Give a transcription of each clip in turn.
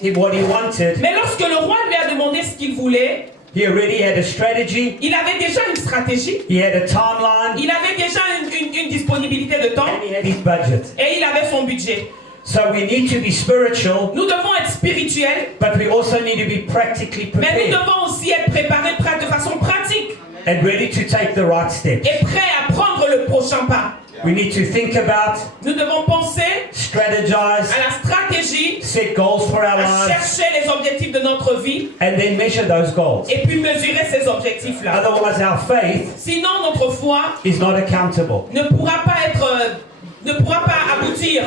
him what he wanted, Mais lorsque le roi lui a demandé ce qu'il voulait, he already had a strategy, il avait déjà une stratégie, he had a timeline, il avait déjà une disponibilité de temps and he had his budget. et il avait son budget. So we need to be spiritual, Nous devons être spirituels, but we also need to be practically mais nous prepared devons aussi être préparés de façon pratique and ready to take the right steps. et prêts à prendre le prochain pas. We need to think about, Nous devons penser strategize, à la stratégie, set goals for our à lives, chercher les objectifs de notre vie and then measure those goals. et puis mesurer ces objectifs-là. Otherwise, our faith Sinon, notre foi is not accountable. ne pourra pas aboutir.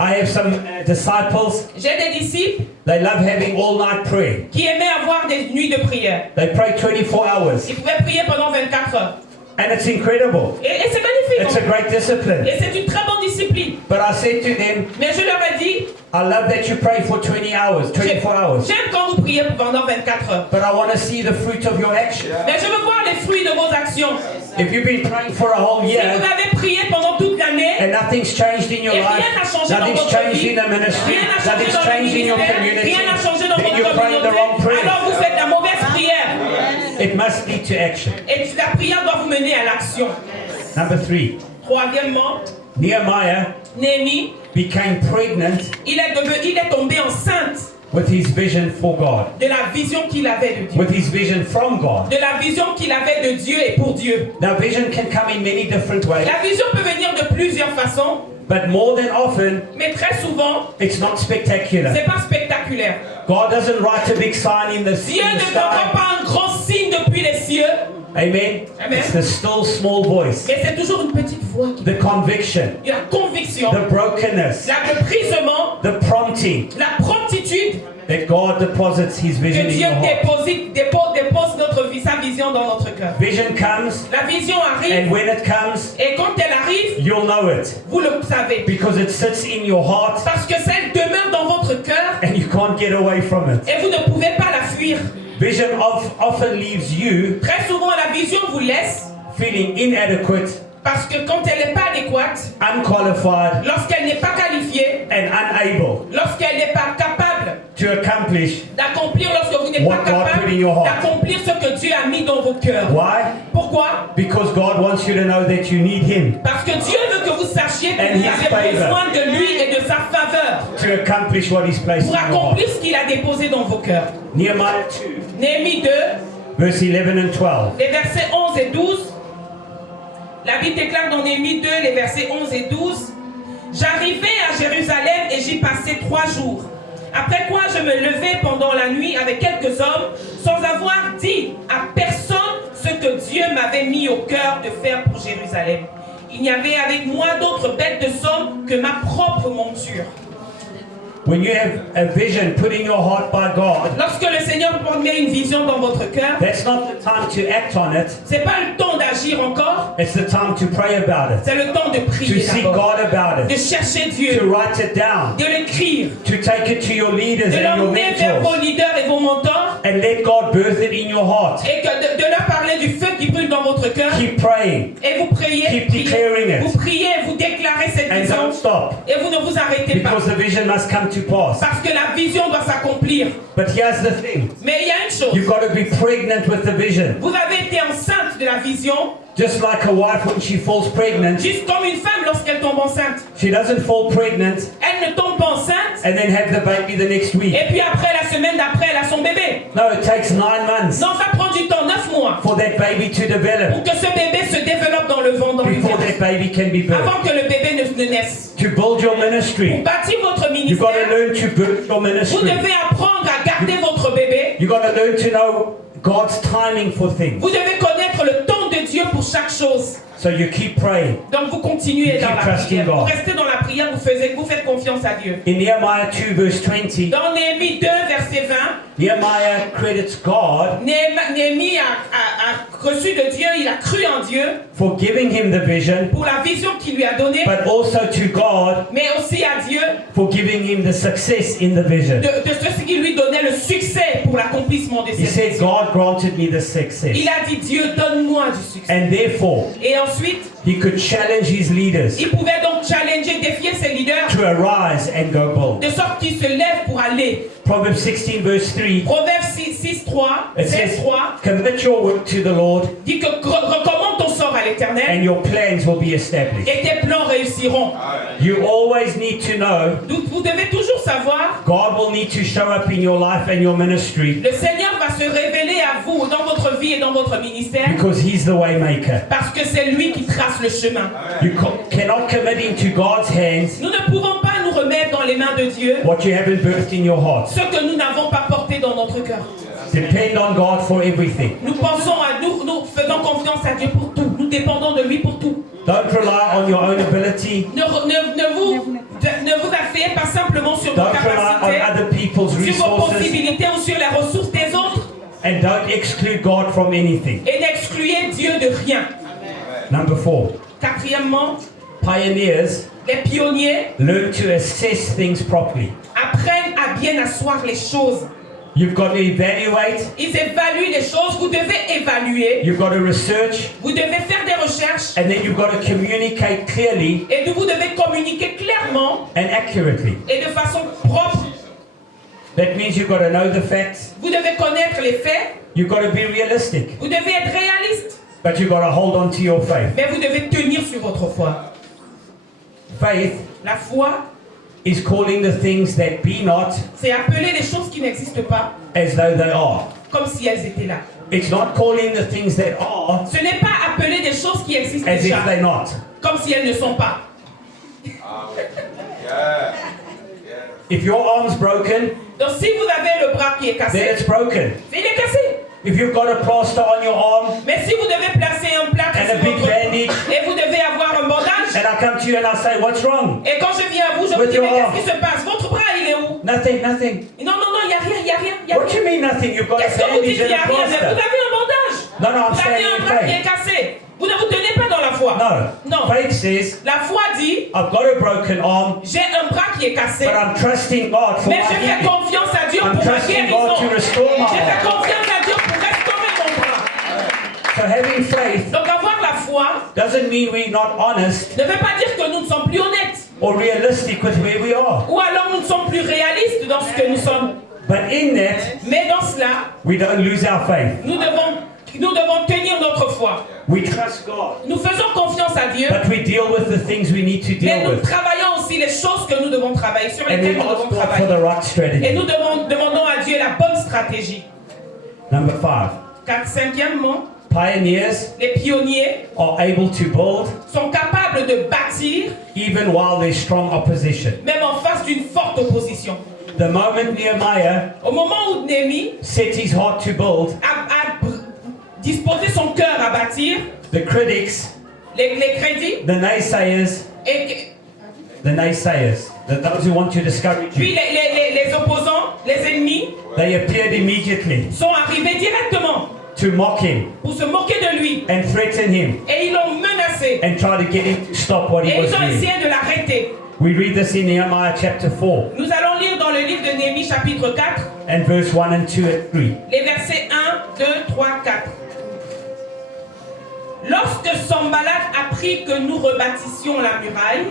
I have some disciples, J'ai des disciples they love having all-night prayer. qui aimaient avoir des nuits de prière. They pray 24 hours, Ils pouvaient prier pendant 24 heures. and it's incredible. Et c'est magnifique. It's a great discipline. Et c'est une très bonne discipline. But I said to them, Mais je leur ai dit, I love that you pray for 20 hours, 24 hours, j'aime quand vous priez pendant 24 heures. but I want to see the fruit of your action. Mais je veux voir les fruits de vos actions. If you've been praying for a whole Si vous year avez prié pendant toute l'année, and nothing's changed in your et life, rien n'a changé dans nothing's votre changed vie, in the ministry, rien n'a changé nothing's dans le changed in your ministère, community, rien n'a changé dans then votre you're praying the wrong communauté, alors vous prayer. faites la mauvaise prière. It must lead to action. Et la prière doit vous mener à l'action. Number 3, Troisièmement, Nehemiah Néhémie, became pregnant il est tombé enceinte with his vision for God, de la vision qu'il avait de Dieu. with his vision from God. De la vision qu'il avait de Dieu et pour Dieu. Now, vision can come in many different ways, La vision peut venir de plusieurs façons, but more than often, mais très souvent, it's not spectacular. c'est pas spectaculaire. God doesn't write a big sign in the Dieu ne sky. t'envoie pas un grand signe depuis les cieux, Amen. Amen. It's the still small voice, mais c'est toujours une petite voix qui the conviction, la conviction, the brokenness, le brisement, the prompting la promptitude that God deposits his vision que in Dieu your heart. dépose sa vision dans notre cœur. Vision comes, La vision and arrive when it comes, et quand elle arrive, you'll know it vous le savez. because it sits in your heart Parce que celle demeure dans votre cœur and you can't get away from it. et vous ne pouvez pas la fuir. Vision often leaves you Très souvent, la vision vous laisse feeling inadequate, parce que quand elle n'est pas adéquate, unqualified, lorsqu'elle n'est pas qualifiée, and unable lorsqu'elle n'est pas capable to accomplish. d'accomplir, lorsque vous n'êtes What pas God put in capable your heart. d'accomplir ce que Dieu a mis dans vos cœurs. Why? Pourquoi? Because God wants you to know that you need Him Parce que Dieu veut que vous sachiez que And vous His avez favor. besoin de lui et de sa faveur to accomplish what He's placed in pour your heart. accomplir ce qu'il a déposé dans vos cœurs. Nehemiah 2, Néhémie 2, verse 11 and 12. les versets 11 et 12. La Bible déclare dans Néhémie 2, les versets 11 et 12. J'arrivai à Jérusalem et j'y passai 3 jours. Après quoi je me levai pendant la nuit avec quelques hommes, sans avoir dit à personne ce que Dieu m'avait mis au cœur de faire pour Jérusalem. Il n'y avait avec moi d'autres bêtes de somme que ma propre monture. When you have a vision put in your heart by God, Lorsque le Seigneur met une vision dans votre cœur, that's not the time to act on it. c'est pas le temps d'agir encore, It's the time to pray about it, c'est le temps de to prier seek d'abord, God about de it, chercher to Dieu, write it down, de l'écrire, to take it to your leaders de and your l'emmener vers vos mentors, leaders et vos mentors, and let God birth it in your heart. et que de leur parler du feu qui brûle dans votre cœur, Keep praying et vous priez, Keep declaring it. vous priez, vous déclarez cette and vision, don't stop, et vous ne vous arrêtez pas, because the vision must come to pass. parce que la vision doit s'accomplir. But here's the thing, Mais il y a une chose, you've got to be pregnant with the vision. vous avez été enceinte de la vision, Just like a wife when she falls pregnant, juste comme une femme lorsqu'elle tombe enceinte. she doesn't fall pregnant Elle ne tombe pas enceinte, and then have the baby the next week. et puis après, la semaine d'après, elle a son bébé. No, it takes 9 months Non, ça prend du temps, 9 mois, for that baby to pour develop, que ce bébé se développe dans le ventre, dans before l'utérus, that baby can be birthed. avant que le bébé ne naisse. To build your Pour ministry, bâtir votre you've got to ministère, learn to build your vous ministry. devez apprendre à garder votre bébé. You've got to learn to know God's timing for things. Vous devez connaître le temps de Dieu pour chaque chose. So you keep praying. Donc vous continuez You dans keep la trusting prière. Vous God. restez dans la prière, vous faites confiance à Dieu. In Nehemiah 2 verse 20, Dans Néhémie 2, verset 20, Nehemiah credits God Néhémie a reçu de Dieu, il a cru en Dieu for giving him the vision, pour la vision qu'il lui a donnée, but also to God mais aussi à Dieu for giving him the success in the vision. de ce qui lui donnait le succès pour l'accomplissement de He cette said, vision. God granted me the success. Il a dit, Dieu, donne-moi du succès. And therefore, Et ensuite, he could challenge his leaders il pouvait donc challenger, défier ses leaders, to arise and go bold. de sorte qu'ils se lèvent pour aller. Proverbs 16 verse 3, Proverbe 6, 3, it 16, says, 3, commit your work to the Lord dit que recommande ton sort à l'Éternel and your plans will be established. et tes plans réussiront. You always need to know Vous devez toujours savoir, God will need to show up in your life and your ministry le Seigneur va se révéler à vous dans votre vie et dans votre ministère because he's the way maker. parce que c'est lui qui trace le chemin. You cannot commit into God's hands Nous ne pouvons pas nous remettre dans les mains de Dieu what you haven't birthed in your heart. ce que nous n'avons pas porté dans notre cœur. Depend on God for everything. Nous pensons à nous faisons confiance à Dieu pour tout. Nous dépendons de lui pour tout. Don't rely on your own ability. Ne vous affayez pas simplement sur vos Don't rely on capacités, other people's sur vos resources. possibilités ou sur les ressources des autres And don't exclude God from anything. et n'excluez Dieu de rien. Number 4. Quatrièmement, Pioneers les pionniers learn to assess things properly. apprennent à bien asseoir les choses. You've got to evaluate. Ils évaluent les choses, vous devez évaluer, You've got to research. vous devez faire des recherches And then you've got to communicate clearly et vous devez communiquer clairement and accurately. et de façon propre. That means you've got to know the facts. Vous devez connaître les faits, You've got to be realistic. vous devez être réaliste, But you've got to hold on to your faith. mais vous devez tenir sur votre foi. Faith La foi, is calling the things that be not c'est appeler les choses qui n'existent pas as though they are. comme si elles étaient là. It's not calling the things that are Ce n'est pas appeler des choses qui existent as if déjà they're not. comme si elles ne sont pas. If your arm's broken, Donc si vous avez le bras qui est then cassé, it's broken. il est cassé. If you've got a plaster on your arm Mais si vous devez placer un plâtre and sur a big votre bandage, et vous devez avoir un bandage, and I come to you and I say, what's wrong? et quand je viens à vous, je vous With dis, your mais arm. qu'est-ce qui se passe? Votre bras, il est où? Nothing, nothing. Non, il n'y a rien, il n'y a rien, il n'y a What do rien. you mean nothing? You've got a Qu'est-ce que vous dites, bandage il n'y and a a rien? Mais vous plaster. avez un bandage. No, no, I'm Vous avez standing un in bras qui est faith. cassé. Vous ne vous tenez pas dans la foi. No. Non. Faith says, La foi dit, I've got a broken arm, j'ai un bras qui est cassé, but I'm trusting God for mais my je fais healing. confiance à Dieu I'm pour ma trusting guérison. God to restore my Je fais heart. confiance à Dieu pour restaurer mon bras. So having faith Donc avoir la foi doesn't mean we're not honest ne veut pas dire que nous ne sommes plus honnêtes. or realistic with where we are. Ou alors nous ne sommes plus réalistes dans ce que nous sommes. But in that, Mais dans cela, we don't lose our faith. nous devons tenir notre foi. We trust God, Nous faisons confiance à Dieu, but we deal with the things we need to mais deal nous with. travaillons aussi les choses que nous devons travailler, sur And lesquelles then nous devons ask God for travailler. the right Et strategy. nous demandons à Dieu la bonne stratégie. Number 5. Cinquièmement, Pioneers les pionniers are able to build sont capables de bâtir even while there's strong opposition. même en face d'une forte opposition. The moment Nehemiah Au moment où Néhémie set his heart to build, a disposé son cœur à bâtir, the critics, les crédits, the naysayers, et those who want to discourage puis you, les opposants, les ennemis, they appeared immediately sont arrivés directement to mock him pour se moquer de lui. and threaten him Et ils l'ont menacé. and try to get him to stop what he Et was ils ont doing. essayé de l'arrêter. We read this in Nehemiah chapter 4 Nous allons lire dans le livre de Néhémie chapitre 4, and verse 1 and 2 and 3. les versets 1, 2, 3, 4. Lorsque Sanballat apprit que nous rebâtissions la muraille,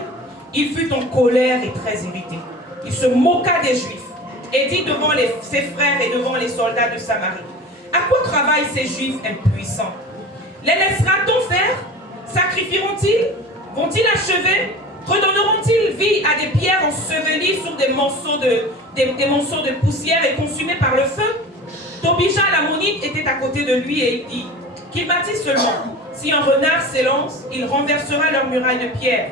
il fut en colère et très irrité. Il se moqua des Juifs et dit devant ses frères et devant les soldats de Samarie, « À quoi travaillent ces Juifs impuissants? Les laissera-t-on faire? Sacrifieront-ils? Vont-ils achever? Redonneront-ils vie à des pierres ensevelies sur des monceaux de poussière et consumées par le feu? » Tobija l'ammonite était à côté de lui et il dit, « Qu'ils bâtissent seulement. Si un renard s'élance, il renversera leur muraille de pierre. »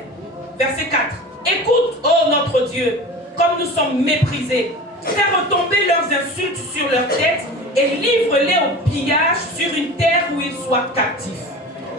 Verset 4. « Écoute, ô notre Dieu, comme nous sommes méprisés. Fais retomber leurs insultes sur leurs têtes et livre-les au pillage sur une terre où ils soient captifs. »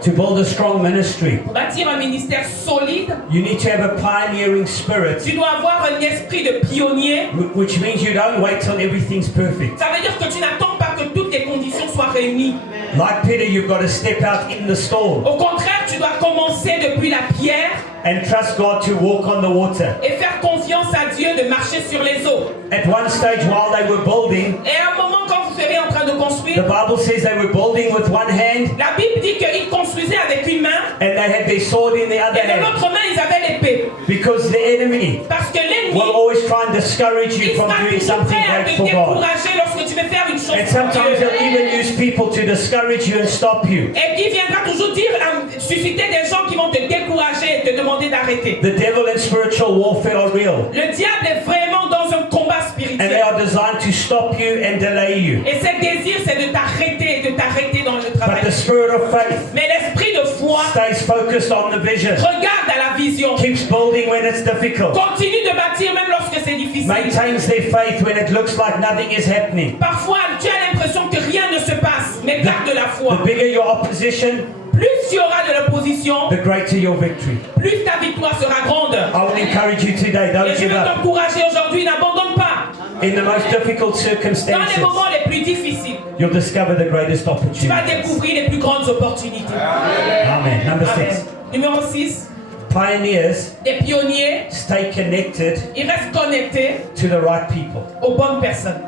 To build a strong ministry, Pour bâtir un ministère solide, you need to have a pioneering spirit, tu dois avoir un esprit de pionnier. which means you don't wait till everything's perfect. Ça veut dire que tu n'attends pas que toutes les conditions soient réunies. Like Peter, you've got to step out in the storm Au contraire, tu dois commencer depuis la pierre and trust God to walk on the water. et faire confiance à Dieu de marcher sur les eaux. At one stage, while they were building, Et à un moment, quand vous serez en train de the construire, Bible says they were building with one hand la Bible dit qu'ils construisaient avec une main and they had their sword in the other et de hand l'autre main, ils avaient l'épée. because the enemy Parce que l'ennemi, will always try and discourage you il from sera doing toujours something prêt à great te for God. décourager lorsque tu veux faire une chose And pour sometimes Dieu. he'll even use people to discourage you and stop you. Et qui viendra toujours dire, susciter des gens qui vont te décourager et te demander d'arrêter. The devil and spiritual warfare are real. Le diable est vraiment dans un combat And they spirituel. are designed to stop you and delay you. Et ses désirs, c'est de t'arrêter et de t'arrêter dans le travail. But the spirit of faith Mais l'esprit de foi stays focused on the vision, regarde à la vision. keeps building when it's difficult, Continue de bâtir même lorsque c'est difficile. maintains their faith when it looks like nothing is happening. Parfois, tu as l'impression que rien ne se passe, mais garde la foi. The bigger your opposition, Plus tu auras de l'opposition, the greater your victory. plus ta victoire sera grande. I will encourage you today, Et don't je give veux up. t'encourager aujourd'hui, n'abandonne pas. In the most difficult Dans les circumstances, moments les plus difficiles, you'll discover the greatest tu vas opportunities. découvrir les plus grandes opportunités. Amen. Number Amen. 6. Numéro 6, Pioneers les pionniers, stay connected ils restent connectés to the right people. aux bonnes personnes.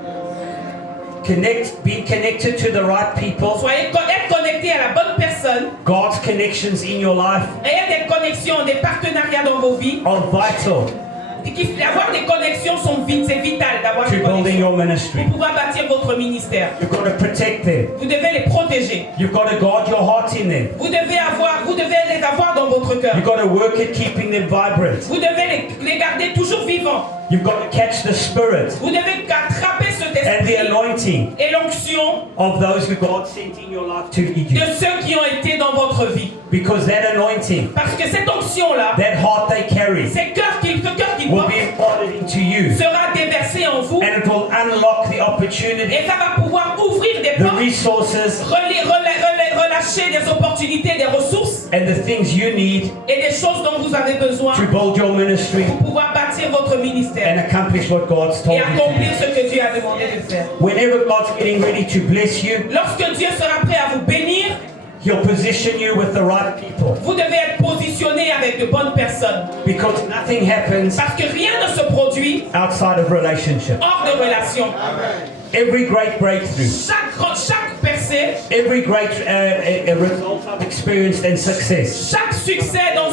Being connected to the right people. Être connecté à la bonne personne. God's connections in your life Ayez des connexions, des partenariats dans vos vies. are vital Avoir des connexions c'est vital d'avoir to des building connexions your ministry. pour pouvoir bâtir votre ministère. You've got to protect them. Vous devez les protéger. You've got to guard your heart in them. Vous devez les avoir dans votre cœur. You've got to work at keeping them vibrant. Vous devez les garder toujours vivants. You've got to catch the spirit Vous devez attraper cet and the esprit anointing et l'onction of those who God sent in your life to lead you. de ceux qui ont été dans votre vie. Because that anointing, Parce que cette onction-là, that heart they carry, ce cœur qu'ils will portent, be imparted into you. sera déversé en vous And it will unlock the opportunity, et ça va pouvoir ouvrir des the portes, resources, relâcher des opportunités, des ressources and the things you need et des choses dont vous avez besoin to build your ministry pour pouvoir bâtir votre ministère and accomplish what God's told et you to accomplir do. ce que Dieu a demandé de faire. Whenever God's getting ready to bless you, Lorsque Dieu sera prêt à vous bénir, He'll position you with the right people. vous devez être positionné avec de bonnes personnes. Because nothing happens Parce que rien ne se produit outside of relationship. hors de relation. Every great breakthrough, Chaque percée, every great result I've experienced and success, chaque succès dans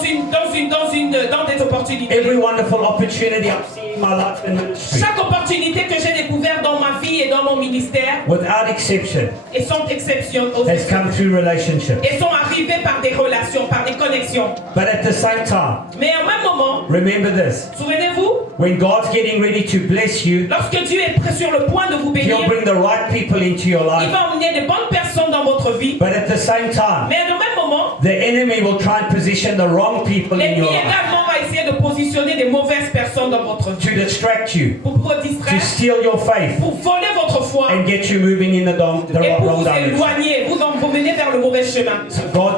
des opportunités, every wonderful opportunity I've seen in my life and ministry, chaque opportunité que j'ai découverte dans ma vie et dans mon ministère, without exception, et sans exception, has come through relationship. et sont arrivées par des relations, par des connexions. But at the same time, Mais en même moment, remember this, souvenez-vous, when God's getting ready to bless you, lorsque Dieu est prêt sur le point de vous bénir, He'll bring the right people into your il life. va emmener de bonnes personnes dans votre vie. But at the same time, Mais au même moment, the enemy will try and position the wrong people in l'ennemi your life également va essayer de positionner des mauvaises personnes dans votre vie to distract you, pour vous to distraire, steal your faith, pour voler votre foi and get you moving in the et pour wrong vous direction. éloigner, vous mener vers le mauvais chemin. So God,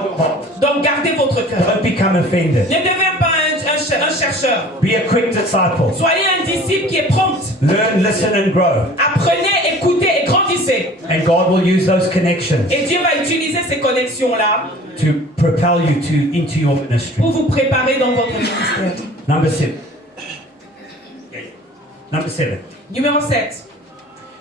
Donc gardez votre cœur. don't become offended. Ne devenez pas un chercheur. Be a quick disciple. Soyez un disciple qui est prompt. Learn, listen, and grow. Apprenez, écoutez et grandissez. And God will use those connections Et Dieu va utiliser ces connexions-là to propel you into your ministry. pour vous préparer dans votre ministère. Number 7. Number 7. Numéro 7.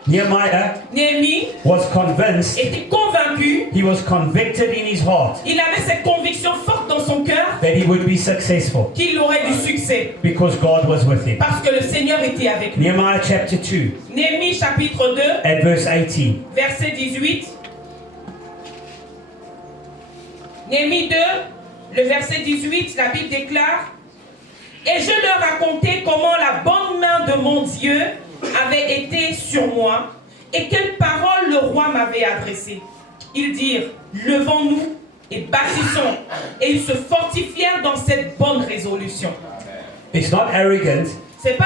Nehemiah Néhémie was convinced, était convaincu, he was convicted in his heart il avait cette conviction forte dans son cœur that he would be successful qu'il aurait du succès because God was with him. parce que le Seigneur était avec lui. Nehemiah chapter 2 Néhémie chapitre 2, at verse 18. verset 18. Néhémie 2, le verset 18, la Bible déclare: Et je leur racontai comment la bonne main de mon Dieu avait été sur moi et quelles paroles le roi m'avait adressées. Ils dirent: Levons-nous et bâtissons. Et ils se fortifièrent dans cette bonne résolution. It's not arrogant C'est pas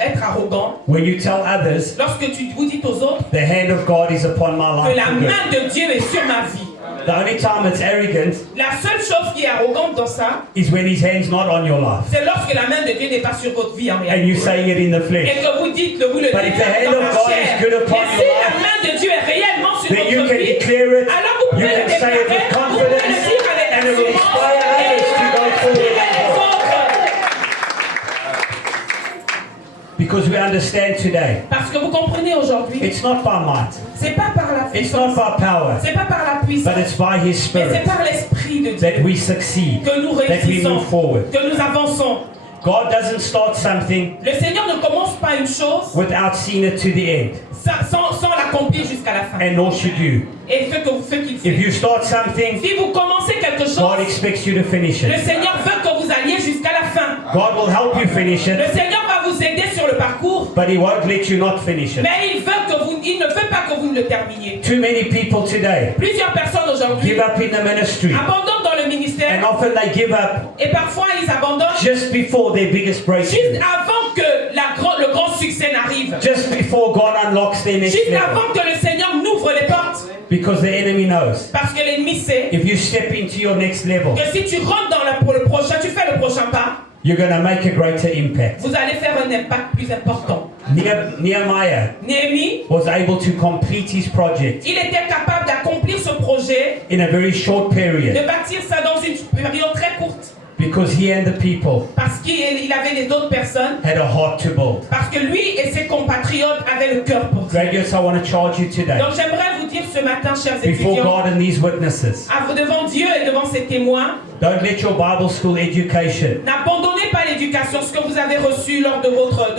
être arrogant when you tell others lorsque vous dites aux autres the hand of God is upon my que life la for good. main de Dieu est sur ma vie. The only time it's arrogant La seule chose qui est arrogante dans ça, is when his hand's not on your life c'est lorsque la main de Dieu n'est pas sur votre vie en and réalité. you're saying it in the Et flesh. que vous dites que vous le But if the dites hand dans of la God chair. is good upon Mais your si la life, main de Dieu est réellement sur then you votre can vie, declare it, alors vous you pouvez le can say it déclarer, with vous pouvez le confidence, dire avec and it will assurance, inspire et others to go forward. inspirer les autres. Because we understand today, Parce que vous comprenez aujourd'hui, it's not by might, c'est pas par la it's not puissance, by power, c'est pas par la puissance, but it's by His mais Spirit c'est par l'Esprit de Dieu that we succeed, que nous that we réussissons, move forward. que nous avançons. God doesn't start something Le Seigneur ne commence pas une chose without seeing it to the end, sans l'accomplir jusqu'à la fin. and nor should you. Et ce qu'il If fait. you start something, Si vous commencez quelque God chose, expects you to finish le it. Seigneur veut que vous alliez jusqu'à la fin. God will help you finish Le it, Seigneur va vous aider sur le parcours, but He won't let you not finish it. mais il ne veut pas que vous ne le terminiez. Too many people today Plusieurs personnes aujourd'hui give up in the ministry, abandonnent dans le and ministère often they give up et parfois ils abandonnent just before their biggest juste breakthrough, avant que le grand succès n'arrive. just before God unlocks their next Juste level, avant que le Seigneur n'ouvre les portes. because the enemy knows Parce que l'ennemi sait if you step into your next level, que si tu rentres pour le prochain, tu fais le prochain pas, you're going to make a greater impact. vous allez faire un impact plus important. Nehemiah Néhémie, was able to complete his project il était capable d'accomplir ce projet, in a very short de period bâtir ça dans une période très courte. because he and the people Parce qu'il avait les autres personnes, had a heart to build. parce que lui et ses compatriotes avaient le cœur pour Dieu. Graduates, I want to charge you today, Donc j'aimerais vous dire ce matin, chers before étudiants, God and these witnesses, devant Dieu et devant ses témoins, don't let your Bible school education n'abandonnez pas l'éducation, ce que vous avez reçu lors de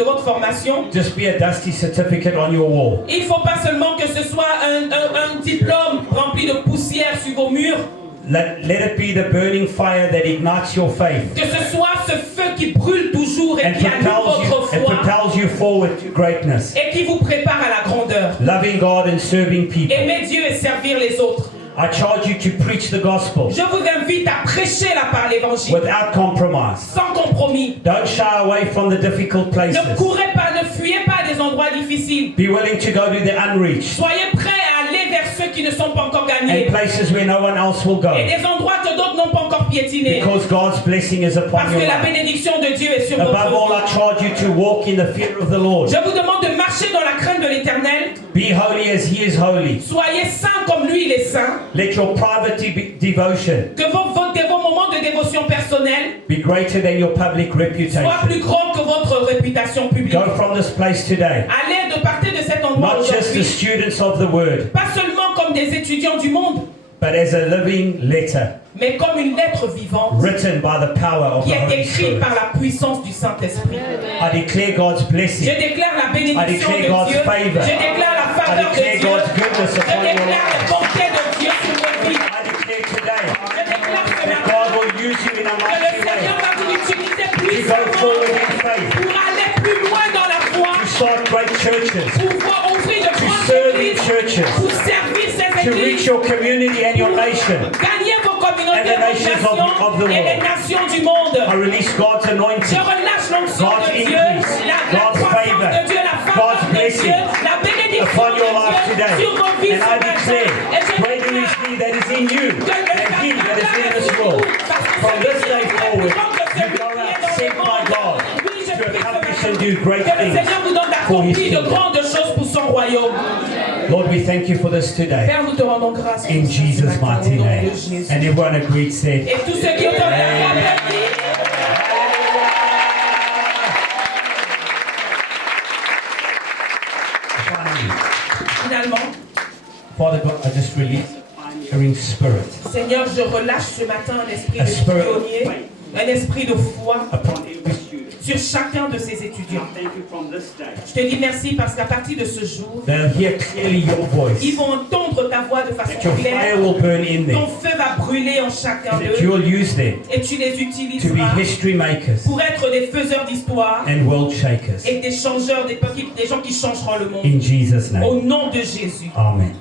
votre formation. just be a dusty certificate on your wall. Il ne faut pas seulement que ce soit un diplôme rempli de poussière sur vos murs, Let it be the burning fire that ignites your faith que ce soit ce feu qui brûle toujours et and qui allume votre foi propels you forward to greatness. et qui vous prépare à la grandeur. Loving God and serving people. Aimer Dieu et servir les autres. I charge you to preach the gospel Je vous invite à prêcher l'évangile without compromise. sans compromis. Don't shy away from the difficult places. Ne courez pas, ne fuyez pas des endroits difficiles. Be willing to go to the unreached Soyez prêts à aller vers ceux qui ne sont pas encore gagnés and places where no one else will go, et des endroits que d'autres n'ont pas encore piétinés. because God's blessing is upon Parce your que la life. bénédiction de Dieu est sur votre Above all, I vie. charge you to walk in the fear of the Lord. Je vous demande de marcher dans la crainte de l'Éternel. Be holy as He is holy. Soyez saints comme lui, il est saint. Let your private devotion Que vos moments de dévotion personnelle be greater than your public soient reputation. plus grands que votre réputation publique. Go from this place today, Allez de partir de cet endroit not just the aujourd'hui, students of the word, pas seulement comme des étudiants du monde, but as a living letter mais comme une lettre vivante written by the power of qui the est Holy écrite Spirit. par la puissance du Saint-Esprit. I declare God's Je blessing. déclare la bénédiction I declare de God's Dieu. favor. Je déclare la faveur I de declare Dieu. God's goodness Je upon your déclare life. la bonté de Dieu sur vos vies. I declare today Je déclare ce that matin God will use you in a que le mighty way Seigneur va vous utiliser to go puissamment forward in faith, pour aller plus loin dans la foi, to start great churches, pour ouvrir de to grandes serve in églises, churches, pour servir ces to reach églises, your community and your nation. gagner vos communautés, and the vos nations of the nations et les world. nations du monde. I release God's Je anointing, relâche l'onction God's de Dieu, increase, la God's croissance favor, de Dieu, la faveur God's de blessing Dieu, la bénédiction upon de your life Dieu today. sur vos vies And ce I matin. declare, Et je greater is He that is in you que le than He that is in this world. From this day forward, you go out sent by God to accomplish and do great que le things Seigneur vous donne for His d'accomplir de kingdom. grandes choses pour son royaume. Lord, we thank you for this today. Père, nous te rendons grâce In pour ce Jesus' matin, au mighty nom name. de Jésus. And everyone agreed, said, Et tous ceux qui ont entendu finalement, Father God, I just release a pioneering spirit Seigneur, je relâche ce matin un esprit A de spirit of pionnier, un esprit de foi upon every student. sur chacun de ces étudiants. Thank you from this day. Je te dis merci parce qu'à partir de ce jour, They'll hear clearly your voice. ils vont entendre ta voix de façon That your claire. fire will burn in Ton them. feu va brûler en chacun That d'eux you'll use them et tu les to be utiliseras history makers pour être des faiseurs d'histoire and world shakers. et des changeurs, des gens qui changeront le monde. In Jesus' name. Au nom de Jésus. Amen.